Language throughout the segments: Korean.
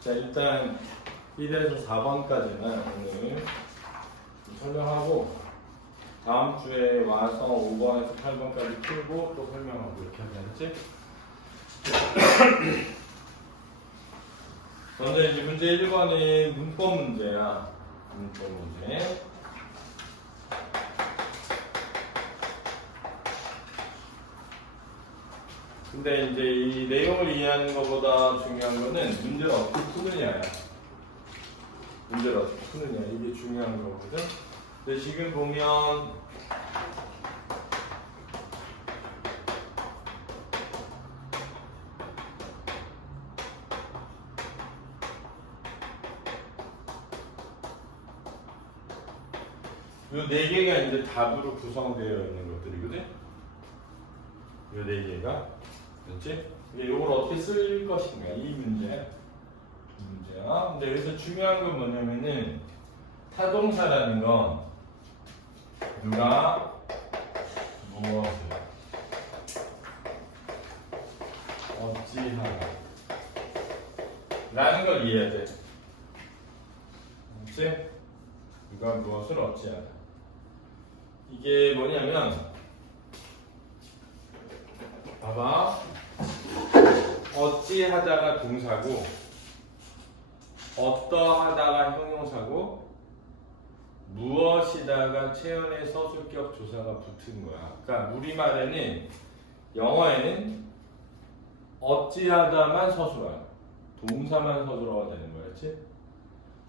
자, 일단 1에서 4번까지는 오늘 설명하고 다음 주에 와서 5번에서 8번까지 풀고 또 설명하고 이렇게 하겠지? 먼저 이제 문제 1번은 문법 문제야. 문법 문제. 근데 이제 이 내용을 이해하는 것보다 중요한 거는 문제를 어떻게 푸느냐야. 문제를 어떻게 푸느냐. 이게 중요한 거거든. 근데 지금 보면 이 4개가 이제 답으로 구성되어 있는 것들이거든. 이 4개가. 그렇지? 이걸 어떻게 쓸 것인가. 이 문제야. 근데 여기서 중요한 건 뭐냐면은 타동사라는 건 누가 무엇을 어찌하다 라는 걸 이해해야 돼. 그렇지? 누가 무엇을 어찌하다. 이게 뭐냐면 봐봐. 어찌하다가 동사고 어떠하다가 형용사고 무엇이다가 체연의 서술격 조사가 붙은 거야. 그러니까 우리말에는 영어에는 어찌하다만 서술어야. 동사만 서술어가 되는 거야. 그렇지?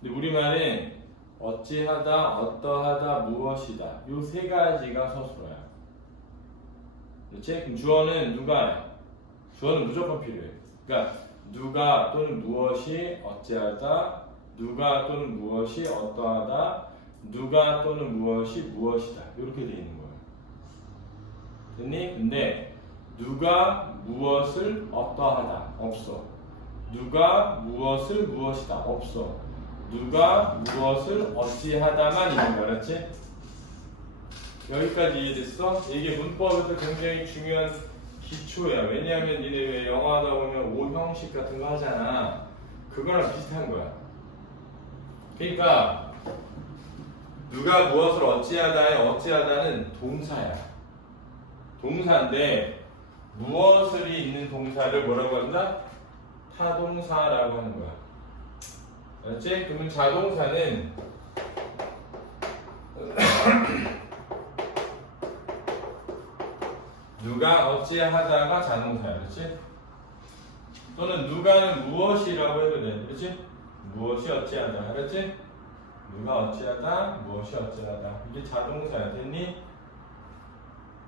근데 우리말은 어찌하다, 어떠하다, 무엇이다. 요 3가지가 서술어야. 그렇지? 그럼 주어는 누가야? 주어는 무조건 필요해. 그러니까 누가 또는 무엇이 어찌하다, 누가 또는 무엇이 어떠하다, 누가 또는 무엇이 무엇이다. 이렇게 돼 있는 거야. 됐니? 근데 누가 무엇을 어떠하다 없어. 누가 무엇을 무엇이다 없어. 누가 무엇을 어찌하다만 있는 거야. 그렇지? 여기까지 이해됐어? 이게 문법에서 굉장히 중요한 기초야. 왜냐하면 니네 왜 영어 하다 보면 오형식 같은 거 하잖아. 그거랑 비슷한 거야. 그러니까 누가 무엇을 어찌하다의 어찌하다는 동사야. 동사인데 무엇을이 있는 동사를 뭐라고 한다? 타동사라고 하는 거야. 알았지? 그러면 자동사는 누가 어찌하다가 자동사야. 그렇지? 또는 누가는 무엇이라고 해도 돼. 그렇지? 무엇이 어찌하다. 그렇지? 누가 어찌하다, 무엇이 어찌하다. 이게 자동사야. 됐니?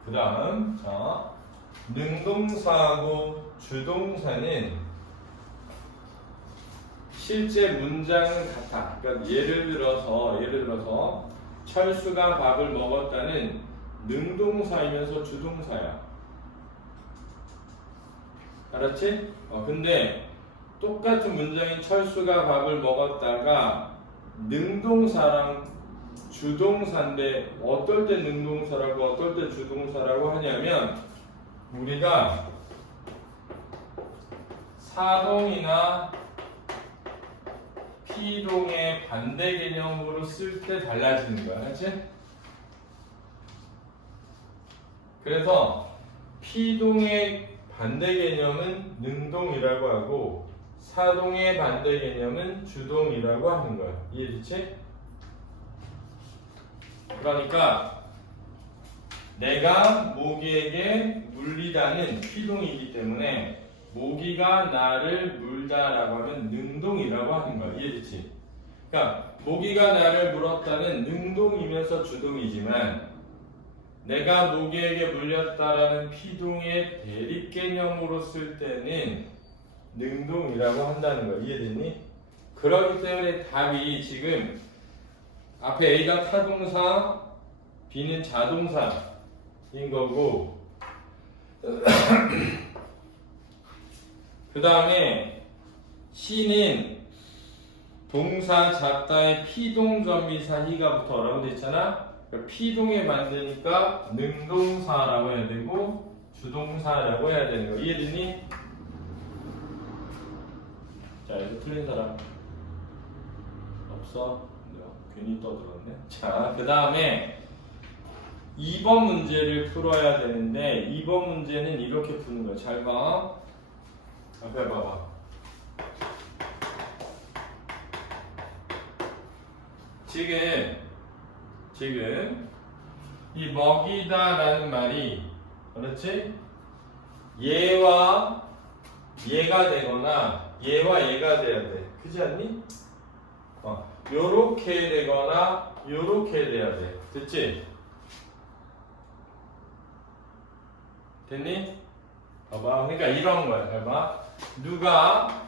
그 다음 자 능동사하고 주동사는 실제 문장은 같아. 그러니까 예를 들어서 철수가 밥을 먹었다는 능동사이면서 주동사야. 알았지? 근데 똑같은 문장인 철수가 밥을 먹었다가 능동사랑 주동사인데 어떨 때 능동사라고 어떨 때 주동사라고 하냐면 우리가 사동이나 피동의 반대 개념으로 쓸 때 달라지는 거야. 그렇지? 그래서 피동의 반대 개념은 능동이라고 하고 사동의 반대 개념은 주동이라고 하는 거야. 이해됐지? 그러니까 내가 모기에게 물리다는 피동이기 때문에 모기가 나를 물다라고 하면 능동이라고 하는 거야. 이해됐지? 그러니까 모기가 나를 물었다는 능동이면서 주동이지만 내가 모기에게 물렸다라는 피동의 대립 개념으로 쓸 때는 능동이라고 한다는 거야. 이해됐니? 그렇기 때문에 답이 지금 앞에 A가 타동사, B는 자동사인 거고 그 다음에 C는 동사 잡다의 피동점비사 희가 붙어라고 돼 있잖아. 그러니까 피동에 만드니까 능동사라고 해야 되고 주동사라고 해야 되는 거. 이해됐니? 자, 여기서 틀린 사람 없어? 내가 괜히 떠들었네. 자, 그 다음에 2번 문제를 풀어야 되는데 2번 문제는 이렇게 푸는 거야. 잘 봐. 앞에 봐봐. 지금 이 먹이다 라는 말이 그렇지? 얘와 얘가 되거나 얘와 얘가 돼야 돼. 그렇지 않니? 요렇게 되거나 요렇게 돼야 돼. 됐지? 됐니? 봐봐. 그러니까 이런 거야. 봐봐. 누가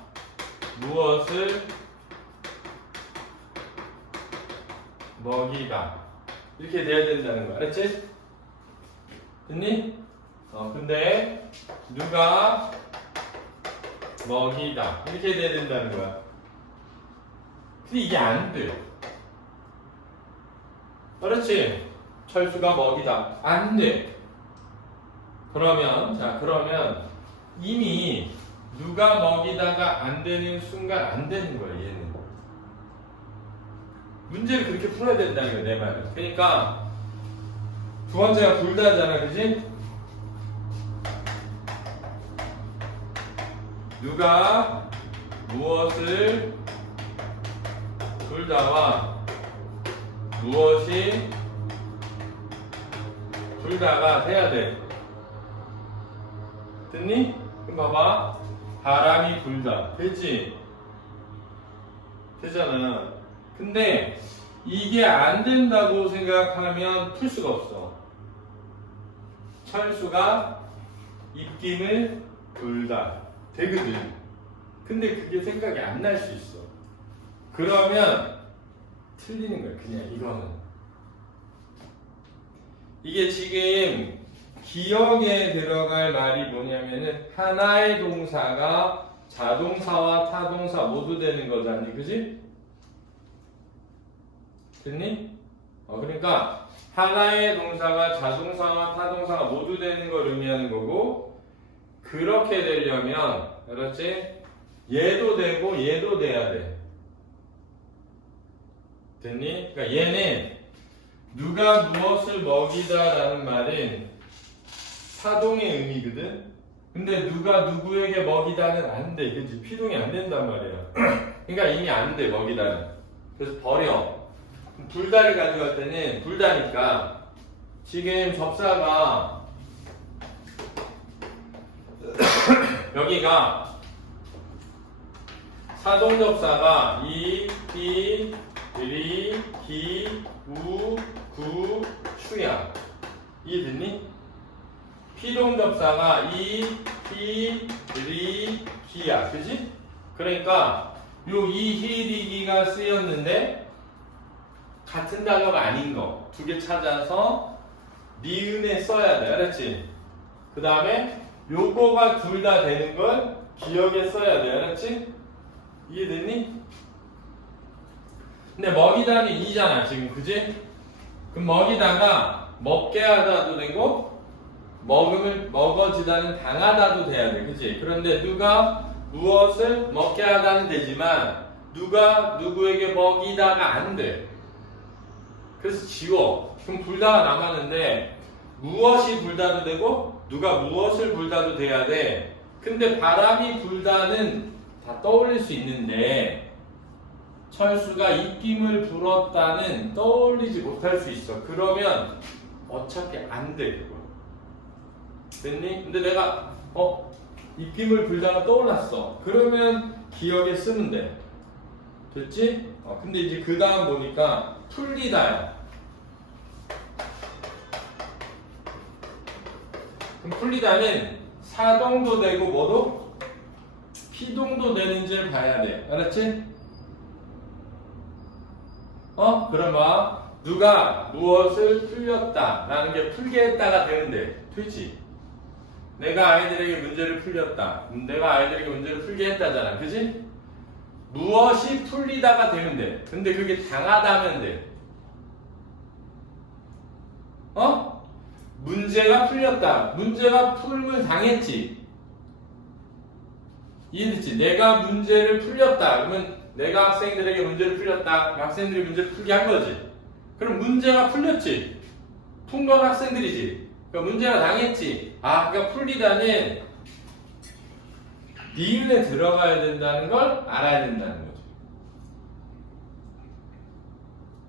무엇을 먹이다. 이렇게 돼야 된다는 거야. 알았지? 됐니? 근데 누가 먹이다. 이렇게 돼야 된다는 거야. 근데 이게 안 돼. 그렇지? 철수가 먹이다. 안 돼. 그러면 이미 누가 먹이다가 안 되는 순간 안 되는 거야, 얘는. 문제를 그렇게 풀어야 된다는 거야, 내 말은. 그러니까 두 번째가 둘 다잖아, 그지? 누가 무엇을 둘 다와 무엇이 둘 다가 돼야 돼. 됐니? 그럼 봐봐. 바람이 불다. 되지? 되잖아. 근데 이게 안 된다고 생각하면 풀 수가 없어. 철수가 입김을 불다. 되거든. 근데 그게 생각이 안 날 수 있어. 그러면 틀리는 거야. 그냥 이거는. 이게 지금 기억에 들어갈 말이 뭐냐면은 하나의 동사가 자동사와 타동사 모두 되는 거잖니. 그지? 됐니? 그러니까 하나의 동사가 자동사와 타동사가 모두 되는 걸 의미하는 거고, 그렇게 되려면 그렇지? 얘도 되고 얘도 돼야 돼. 됐니? 그러니까 얘는 누가 무엇을 먹이다라는 말은 타동의 의미거든. 근데 누가 누구에게 먹이다는 안 돼. 그치? 피동이 안 된단 말이야. 그러니까 이미 안 돼, 먹이다는. 그래서 버려. 불다를 가져갈 때는 불다니까 지금 접사가 여기가 사동접사가 이, 이, 리, 기, 우, 구, 추야. 이해됐니? 피동접사가 이, 히, 리, 기야. 그지? 그러니까 요 이, 히, 리, 기가 쓰였는데 같은 단어가 아닌 거 두 개 찾아서 니은에 써야 돼. 알았지? 그 다음에 요거가 둘 다 되는 걸 기억에 써야 돼. 알았지? 이해됐니? 근데 먹이다는 이잖아 지금. 그지? 그럼 먹이다가 먹게 하다도 되고 먹어지다는 당하다도 돼야 돼. 그지? 그런데 누가 무엇을 먹게 하다는 되지만 누가 누구에게 먹이다가 안 돼. 그래서 지워. 그럼 불다가 남았는데 무엇이 불다도 되고 누가 무엇을 불다도 돼야 돼. 근데 바람이 불다는 다 떠올릴 수 있는데 철수가 입김을 불었다는 떠올리지 못할 수 있어. 그러면 어차피 안 돼. 그거. 됐니? 근데 내가 입김을 불다가 떠올랐어. 그러면 기억에 쓰면 돼. 됐지? 근데 이제 그 다음 보니까 풀리다야. 그럼 풀리다는 사동도 되고 뭐도? 피동도 되는지를 봐야 돼. 알았지? 그럼 봐. 누가 무엇을 풀렸다 라는 게 풀게 했다가 되는데 되지? 내가 아이들에게 문제를 풀렸다. 내가 아이들에게 문제를 풀게 했다잖아. 그지? 무엇이 풀리다가 되는데 근데 그게 당하다면 돼. 문제가 풀렸다. 문제가 풀을 당했지. 이해됐지? 내가 문제를 풀렸다. 그러면 내가 학생들에게 문제를 풀렸다. 학생들이 문제를 풀게 한 거지. 그럼 문제가 풀렸지. 푼 건 학생들이지. 그러니까 문제가 당했지. 아, 그러니까 풀리다는 니은에 들어가야 된다는 걸 알아야 된다는 거죠.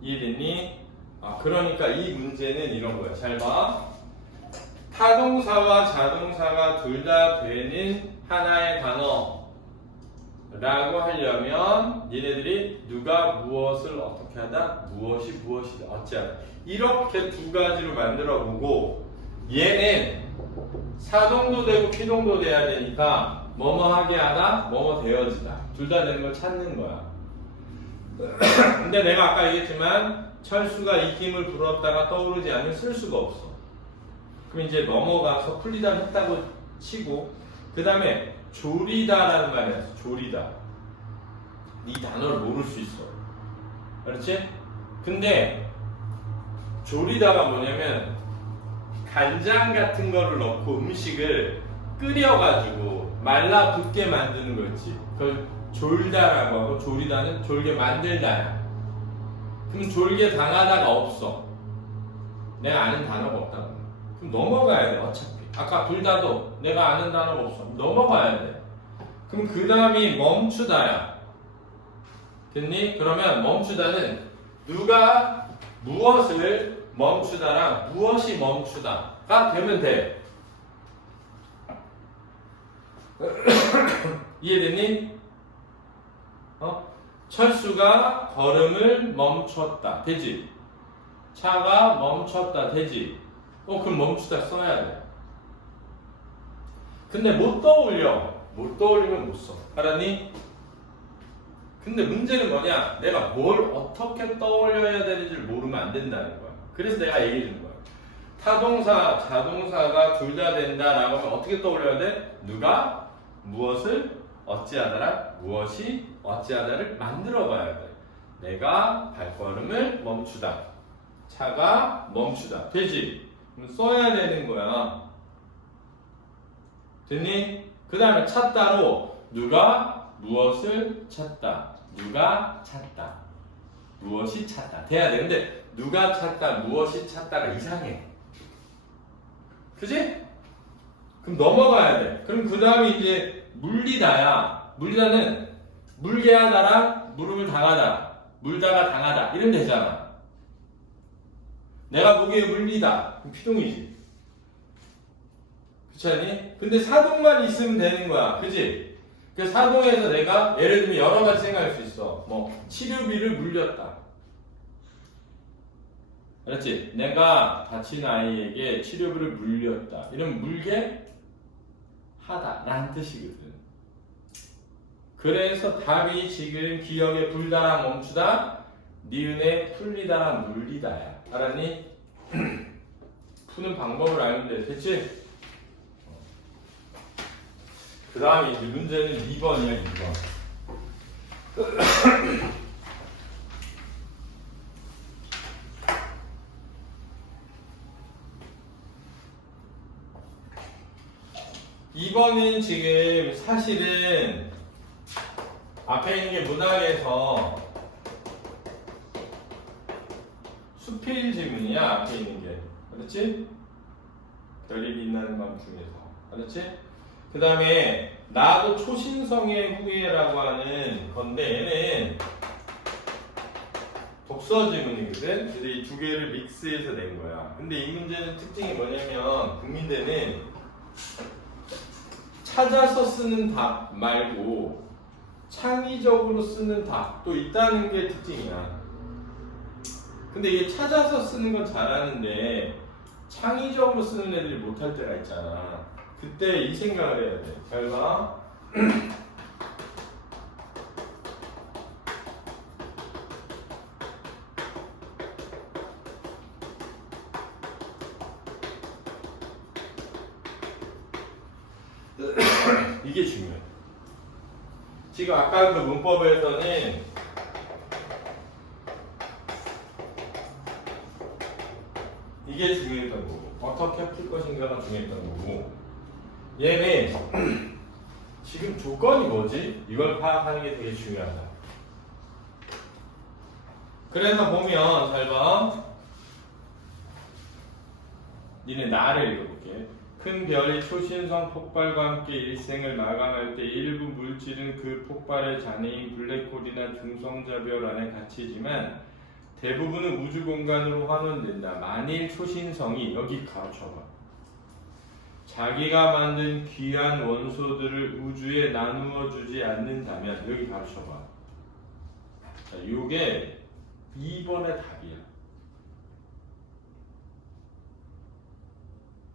이해됐니? 아, 그러니까 이 문제는 이런 거야. 잘 봐. 타동사와 자동사가 둘 다 되는 하나의 단어라고 하려면 얘네들이 누가 무엇을 어떻게 하다, 무엇이 어찌하다 이렇게 두 가지로 만들어 보고 얘는 사동도 되고 피동도 돼야 되니까 뭐뭐 하게 하다, 뭐뭐 되어지다 둘 다 되는 걸 찾는 거야. 근데 내가 아까 얘기했지만 철수가 입김을 불었다가 떠오르지 않으면 쓸 수가 없어. 그럼 이제 넘어가서 풀리다 했다고 치고 그 다음에 조리다라는 말이 있어. 조리다. 이 단어를 모를 수 있어. 그렇지? 근데 조리다가 뭐냐면 간장 같은 거를 넣고 음식을 끓여가지고 말라붙게 만드는 거지. 그걸 졸다라고 하고 조리다는 졸게 만들다야. 그럼 졸게 당하다가 없어. 내가 아는 단어가 없다고. 그럼 넘어가야 돼. 어차피 아까 둘 다도 내가 아는 단어가 없어. 넘어가야 돼. 그럼 그 다음이 멈추다야. 됐니? 그러면 멈추다는 누가 무엇을 멈추다랑 무엇이 멈추다가 되면 돼. 이해됐니? 철수가 걸음을 멈췄다. 되지? 차가 멈췄다. 되지? 그럼 멈추다 써야 돼. 근데 못 떠올려. 못 떠올리면 못 써. 알았니? 근데 문제는 뭐냐? 내가 뭘 어떻게 떠올려야 되는지를 모르면 안 된다는 거야. 그래서 내가 얘기해 주는 거야. 타동사, 자동사가 둘 다 된다라고 하면 어떻게 떠올려야 돼? 누가 무엇을 어찌하다라 무엇이 어찌하다를 만들어 봐야 돼. 내가 발걸음을 멈추다. 차가 멈추다. 되지? 그럼 써야 되는 거야. 됐니? 그 다음에 찾다로 누가 무엇을 찾다. 누가 찾다. 무엇이 찾다. 돼야 돼. 근데 누가 찾다, 무엇이 찾다가 이상해. 그지? 그럼 넘어가야 돼. 그럼 그 다음에 이제 물리다야. 물리다는 물게 하다랑 물음을 당하다. 물다가 당하다. 이러면 되잖아. 내가 보기에 물리다. 그럼 피동이지. 그렇지 않니? 근데 사동만 있으면 되는 거야. 그지? 그 사동에서 내가 예를 들면 여러 가지 생각할 수 있어. 뭐 치료비를 물렸다. 그렇지? 내가 다친 아이에게 치료비를 물렸다. 이러면 물게 하다 라는 뜻이거든. 그래서 답이 지금 기억에 불다랑 멈추다, 니은에 풀리다랑 물리다야. 알았니? 푸는 방법을 알면 돼. 됐지? 그 다음에 이제 문제는 2번이야, 2번. 2번은 지금 사실은 앞에 있는 게 문학에서 수필 지문이야. 앞에 있는 게. 그렇지? 별이 빛나는 밤 중에서. 그렇지? 그 다음에 나도 초신성의 후예라고 하는 건데 얘는 독서 지문이거든. 그래서 이 두 개를 믹스해서 낸 거야. 근데 이 문제는 특징이 뭐냐면 국민대는 찾아서 쓰는 답 말고 창의적으로 쓰는 답도 있다는 게 특징이야. 근데 이게 찾아서 쓰는 건 잘하는데 창의적으로 쓰는 애들이 못할 때가 있잖아. 그때 이 생각을 해야 돼. 잘 봐. 이게 중요해. 지금 아까 그 문법에서는 이게 중요했던 거고 어떻게 풀 것인가가 중요했던 거고 얘는 지금 조건이 뭐지? 이걸 파악하는 게 되게 중요하다. 그래서 보면 잘 봐. 니네 나를 읽어볼게. 큰 별이 초신성 폭발과 함께 일생을 마감할 때 일부 물질은 그 폭발의 잔해인 블랙홀이나 중성자별 안에 갇히지만 대부분은 우주 공간으로 환원된다. 만일 초신성이 여기 가로쳐봐. 자기가 만든 귀한 원소들을 우주에 나누어 주지 않는다면 여기 가로쳐봐. 자, 이게 2번의 답이야.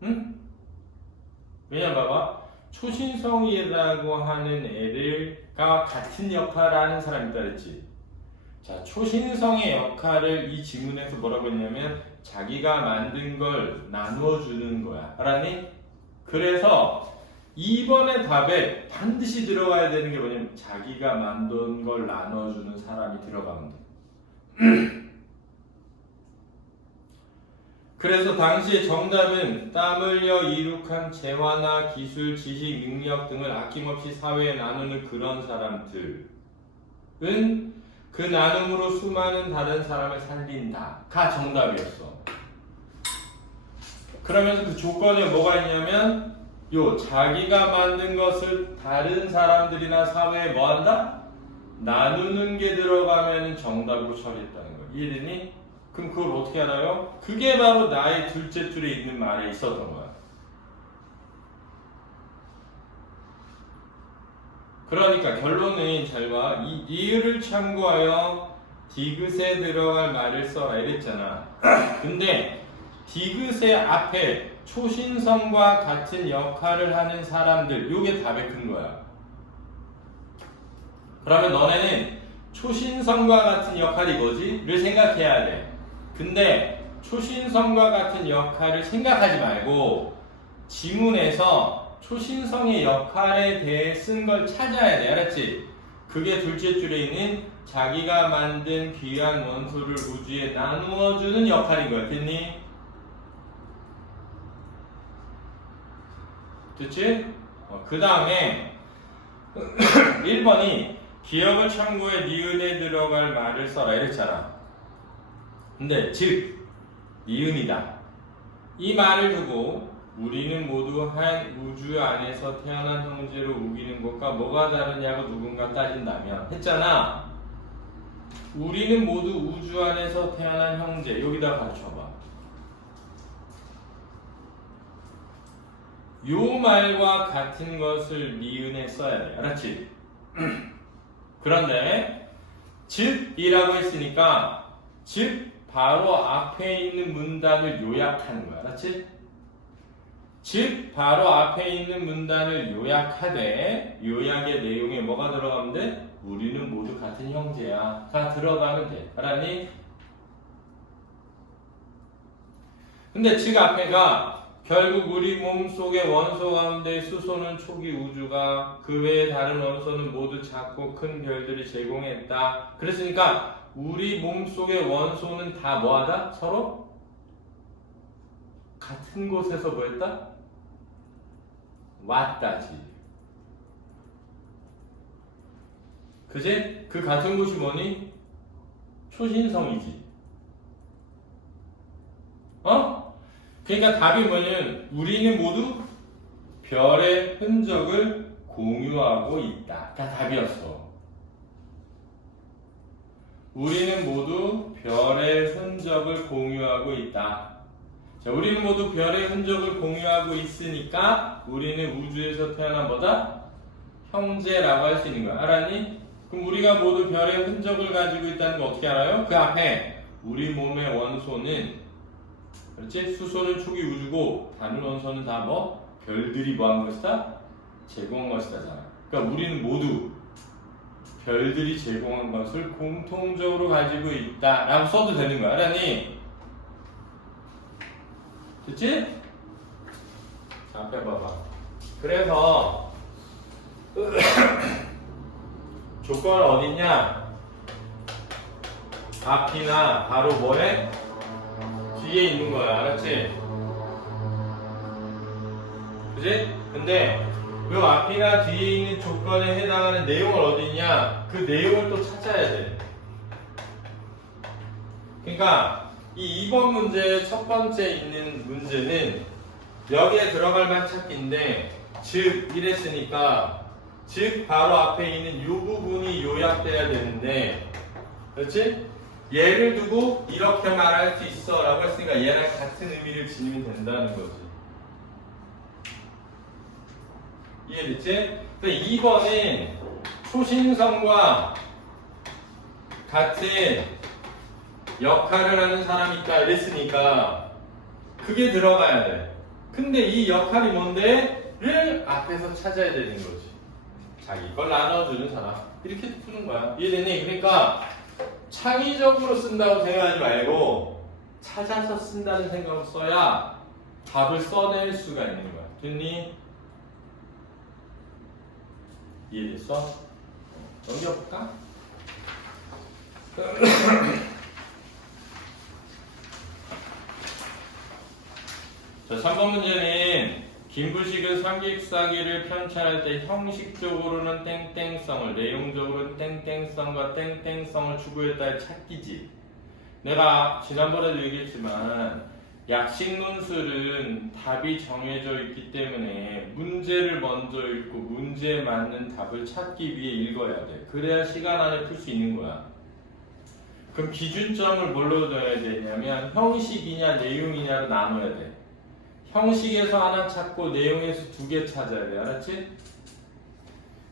응? 왜냐 봐봐. 초신성이라고 하는 애들과 같은 역할을 하는 사람이 있다 그랬지. 자, 초신성의 역할을 이 지문에서 뭐라고 했냐면 자기가 만든 걸 나누어 주는 거야. 알았니? 그래서 2번의 답에 반드시 들어가야 되는 게 뭐냐면 자기가 만든 걸 나눠주는 사람이 들어가면 돼. 그래서 당시의 정답은 땀 흘려 이룩한 재화나 기술, 지식, 능력 등을 아낌없이 사회에 나누는 그런 사람들은 그 나눔으로 수많은 다른 사람을 살린다가 정답이었어. 그러면서 그 조건에 뭐가 있냐면 자기가 만든 것을 다른 사람들이나 사회에 뭐한다? 나누는 게 들어가면 정답으로 처리했다는 거야. 이해되니? 그럼 그걸 어떻게 알아요? 그게 바로 나의 둘째 줄에 있는 말에 있었던 거야. 그러니까 결론은 잘 봐. 이 니을을 참고하여 디귿에 들어갈 말을 써라 이랬잖아. 근데 디귿의 앞에 초신성과 같은 역할을 하는 사람들 요게 답의 큰 거야. 그러면 너네는 초신성과 같은 역할이 뭐지?를 생각해야 돼. 근데 초신성과 같은 역할을 생각하지 말고 지문에서 초신성의 역할에 대해 쓴 걸 찾아야 돼. 알았지? 그게 둘째 줄에 있는 자기가 만든 귀한 원소를 우주에 나누어주는 역할인 거야. 됐니? 됐지? 그 다음에 1번이 기억을 참고해 니은에 들어갈 말을 써라 이랬잖아. 근데 즉 니은이다. 이 말을 두고 우리는 모두 한 우주 안에서 태어난 형제로 우기는 것과 뭐가 다르냐고 누군가 따진다면 했잖아. 우리는 모두 우주 안에서 태어난 형제 여기다 가르쳐봐. 요 말과 같은 것을 니은에 써야 돼. 알았지? 그런데 즉이라고 했으니까 즉 바로 앞에 있는 문단을 요약하는 거야. 알았지? 즉 바로 앞에 있는 문단을 요약하되 요약의 내용에 뭐가 들어가면 돼? 우리는 모두 같은 형제야 가 들어가면 돼. 알았니? 근데 즉 앞에가 결국 우리 몸속의 원소 가운데 수소는 초기 우주가 그 외의 다른 원소는 모두 작고 큰 별들이 제공했다. 그랬으니까 우리 몸속의 원소는 다 뭐하다? 서로 같은 곳에서 뭐했다? 왔다지. 그지? 그 같은 곳이 뭐니? 초신성이지. 그러니까 답이 뭐냐면 우리는 모두 별의 흔적을 공유하고 있다. 다 답이었어. 우리는 모두 별의 흔적을 공유하고 있다. 자, 우리는 모두 별의 흔적을 공유하고 있으니까 우리는 우주에서 태어난 뭐다? 형제라고 할 수 있는 거야. 알았니? 그럼 우리가 모두 별의 흔적을 가지고 있다는 거 어떻게 알아요? 그 앞에 우리 몸의 원소는 그렇지? 수소는 초기 우주고 다른 원소는 다 뭐? 별들이 뭐한 것이다? 제공한 것이다. 그러니까 우리는 모두 별들이 제공한 것을 공통적으로 가지고 있다 라고 써도 되는 거야. 알았니? 됐지? 자, 앞에 봐봐. 그래서 조건은 어딨냐? 앞이나 바로 뭐해? 뒤에 있는 거야. 알았지? 그지? 근데 그 앞이나 뒤에 있는 조건에 해당하는 내용을 어디 있냐? 그 내용을 또 찾아야 돼. 그러니까 이 2번 문제 첫 번째 있는 문제는 여기에 들어갈 만 찾기인데 즉 이랬으니까 즉 바로 앞에 있는 이 부분이 요약돼야 되는데 그렇지? 얘를 두고 이렇게 말할 수 있어 라고 했으니까 얘랑 같은 의미를 지니면 된다는 거지. 이해됐지? 2번은 초신성과 같은 역할을 하는 사람이 있다 이랬으니까 그게 들어가야 돼. 근데 이 역할이 뭔데? 를 앞에서 찾아야 되는 거지. 자기 걸 나눠주는 사람. 이렇게 푸는 거야. 이해되니? 그러니까 창의적으로 쓴다고 생각하지 말고 찾아서 쓴다는 생각으로 써야 답을 써낼 수가 있는 거야. 됐니? 이해됐어? 넘겨볼까? 자, 3번 문제는 김부식은 삼객사기를 편찬할 때 형식적으로는 땡땡성을, 내용적으로는 땡땡성과 땡땡성을 추구했다의 찾기지. 내가 지난번에도 얘기했지만 약식 논술은 답이 정해져 있기 때문에 문제를 먼저 읽고 문제에 맞는 답을 찾기 위해 읽어야 돼. 그래야 시간 안에 풀 수 있는 거야. 그럼 기준점을 뭘로 둬야 되냐면 형식이냐 내용이냐로 나눠야 돼. 형식에서 하나 찾고 내용에서 2개 찾아야 돼. 알았지?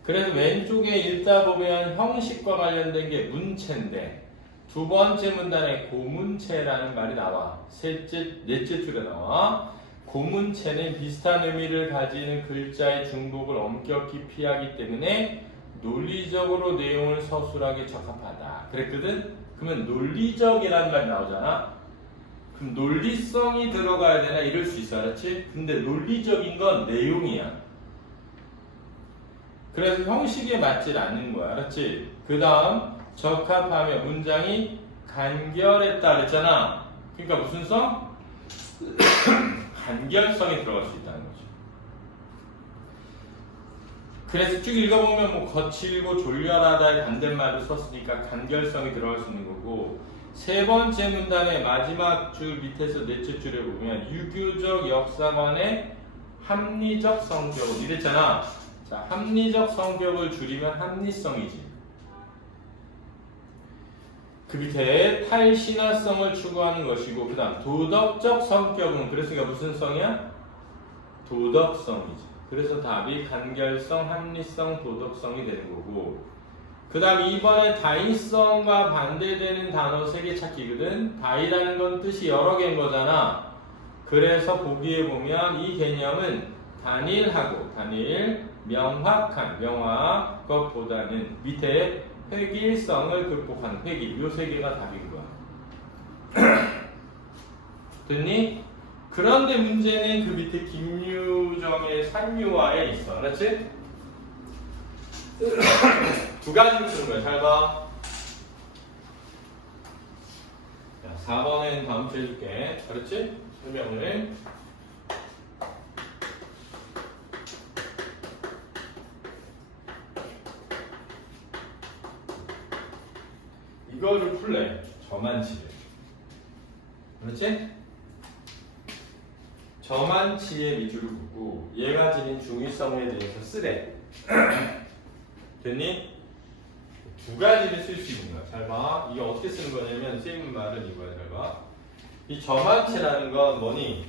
그래서 왼쪽에 읽다 보면 형식과 관련된 게 문체인데 두 번째 문단에 고문체라는 말이 나와. 넷째 줄에 나와. 고문체는 비슷한 의미를 가지는 글자의 중복을 엄격히 피하기 때문에 논리적으로 내용을 서술하기 적합하다. 그랬거든? 그러면 논리적이라는 말이 나오잖아. 그럼 논리성이 들어가야 되나 이럴 수 있어. 알았지? 근데 논리적인 건 내용이야. 그래서 형식에 맞질 않는 거야. 알았지? 그 다음 적합하며 문장이 간결했다 그랬잖아. 그러니까 무슨 성? 간결성이 들어갈 수 있다는 거죠. 그래서 쭉 읽어보면 뭐 거칠고 졸렬하다의 반대말을 썼으니까 간결성이 들어갈 수 있는 거고 세 번째 문단의 마지막 줄 밑에서 넷째 줄에 보면 유교적 역사관의 합리적 성격을 이랬잖아. 자, 합리적 성격을 줄이면 합리성이지. 그 밑에 탈신화성을 추구하는 것이고 그 다음 도덕적 성격은 그랬으니까 무슨 성이야? 도덕성이지. 그래서 답이 간결성, 합리성, 도덕성이 되는 거고 그 다음 2번에 다의성과 반대되는 단어 3개 찾기거든. 다의라는 건 뜻이 여러 개인 거잖아. 그래서 보기에 보면 이 개념은 단일하고 단일, 명확한, 명확 것보다는 밑에 획일성을 극복하는 획일, 요 3개가 답인 거야. 됐니? 그런데 문제는 그 밑에 김유정의 산유화에 있어. 알았지? 2가지로 쓰는 거야. 잘 봐. 자, 4번은 다음 주에 해줄게. 알았지? 설명을. 이거를 풀래. 저만치를. 그렇지? 저만치의 밑줄을 긋고 얘가 지닌 중의성에 대해서 쓰래. 됐니? 2가지를 쓸 수 있는 거야. 잘 봐. 이게 어떻게 쓰는 거냐면 쌤 말은 이거야. 잘 봐. 이 저만치라는 건 뭐니?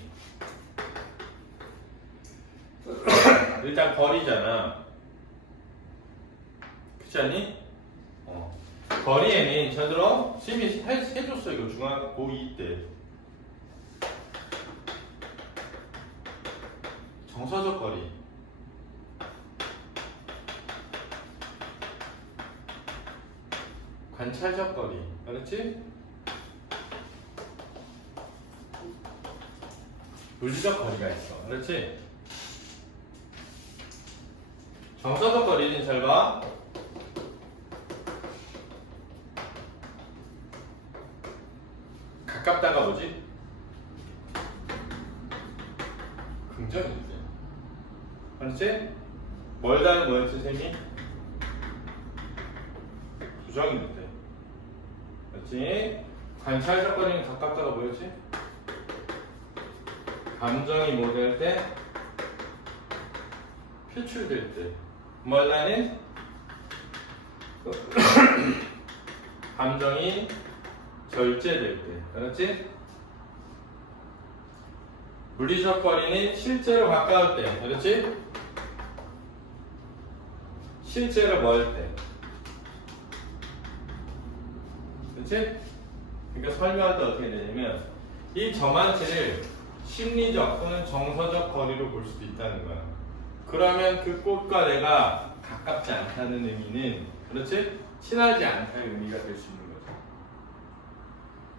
일단 거리잖아. 그렇지 않니? 거리에는 저들어 쌤이 해줬어. 이거 중학 고2 때 정서적 거리, 관찰적 거리, 알았지? 물리적 거리가 있어. 알았지? 정서적 거리는 잘 봐. 가깝다가 뭐지? 긍정이지. 알았지? 멀다는 뭐였지, 쌤이? 부정일 때. 그렇지? 관찰적 거리는 가깝다가 뭐였지? 감정이 뭐 될 때? 표출될 때. 멀다는 감정이 절제될 때. 그렇지? 물리적 거리는 실제로 가까울 때. 그렇지? 실제로 멀 때. 그렇지? 그러니까 설명할 때 어떻게 되냐면 이 점한치를 심리적 또는 정서적 거리로 볼 수도 있다는 거야. 그러면 그 꽃과 내가 가깝지 않다는 의미는, 그렇지? 친하지 않다는 의미가 될 수 있는 거죠.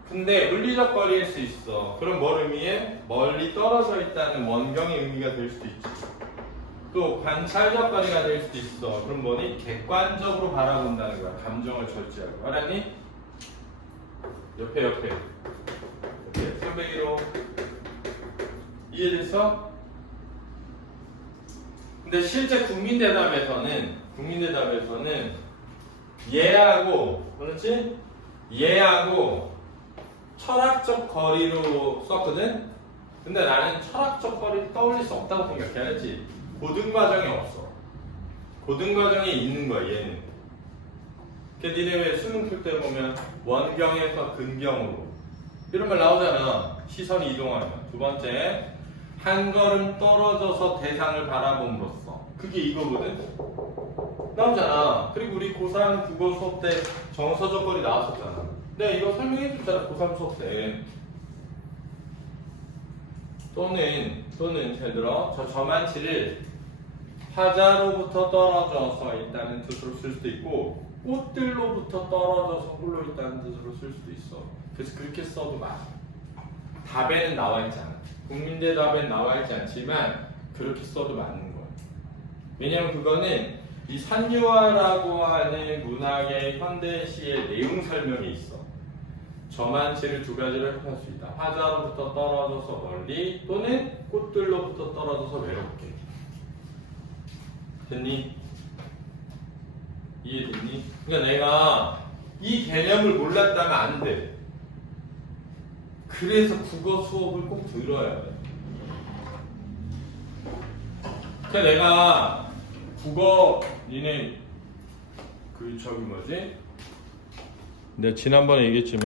근데 물리적 거리일 수 있어. 그럼 뭘 의미해? 멀리 떨어져 있다는 원경의 의미가 될 수도 있지. 또 관찰적 거리가 될 수도 있어. 그럼 뭐니? 객관적으로 바라본다는 거야. 감정을 절제하고. 알았니? 옆에 301호 이해됐어? 근데 실제 국민대답에서는 얘하고, 그렇지? 얘하고 철학적 거리로 썼거든? 근데 나는 철학적 거리 떠올릴 수 없다고 생각해. 알았지? 고등과정이 없어. 고등과정이 있는 거야, 얘는. 그러니까 니네 왜 수능 풀 때 보면 원경에서 근경으로 이런 말 나오잖아. 시선이 이동하면. 두 번째, 한 걸음 떨어져서 대상을 바라봄으로써. 그게 이거거든? 나오잖아. 그리고 우리 고3 국어 수업 때 정서적 거리 나왔었잖아. 내가 이거 설명해 줬잖아, 고3 수업 때. 또는 잘 들어. 저 점한치를 화자로부터 떨어져서 있다는 뜻으로 쓸 수도 있고, 꽃들로부터 떨어져서 홀로 있다는 뜻으로 쓸 수도 있어. 그래서 그렇게 써도 맞아. 답에는 나와 있지 않아. 국민대답엔 나와 있지 않지만 그렇게 써도 맞는 거야. 왜냐면 그거는 이 산유화라고 하는 문학의 현대시의 내용 설명이 있어. 점한치를 두 가지로 해석할 수 있다. 화자로부터 떨어져서 멀리, 또는 꽃들로부터 떨어져서 외롭게. 됐니? 이해됐니? 그러니까 내가 이 개념을 몰랐다면 안 돼. 그래서 국어 수업을 꼭 들어야 돼. 그러니까 내가 국어 니네 그 저기 뭐지? 내가 지난번에 얘기했지만